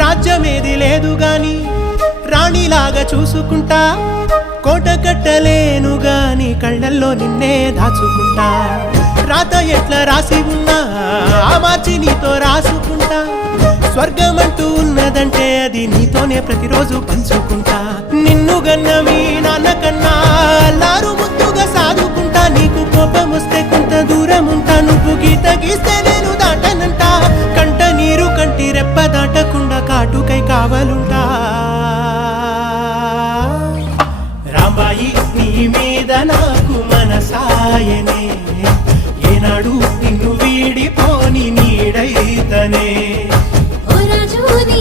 రాజ్యమేది లేదు గాని రాణిలాగా చూసుకుంటా, కోట కట్టలేను గాని కళ్ళల్లో నిన్నే దాచుకుంటా. రాత ఎట్లా రాసి ఉన్నా ఆ మార్చి నీతో రాసుకుంటా. స్వర్గమంటూ ఉన్నదంటే అది నీతోనే ప్రతిరోజు పంచుకుంటా. నిన్ను గన్న మీ నాన్న కన్నా అల్లారు ముద్దుగా సాదుకుంటా. నీకు కోపం వస్తే కొంత దూరం ఉంటా, నువ్వు గీత గీస్తే నేను దాటనంట. కంట నీరు కంటి రెప్ప దాటకుండా కాటుకై కావలుంటా. రాంబాయి నీ మీద నాకు మనసాయనే, ఏనాడు నిన్ను వీడిపోని నీడైతనే. ఓ రాజు నీ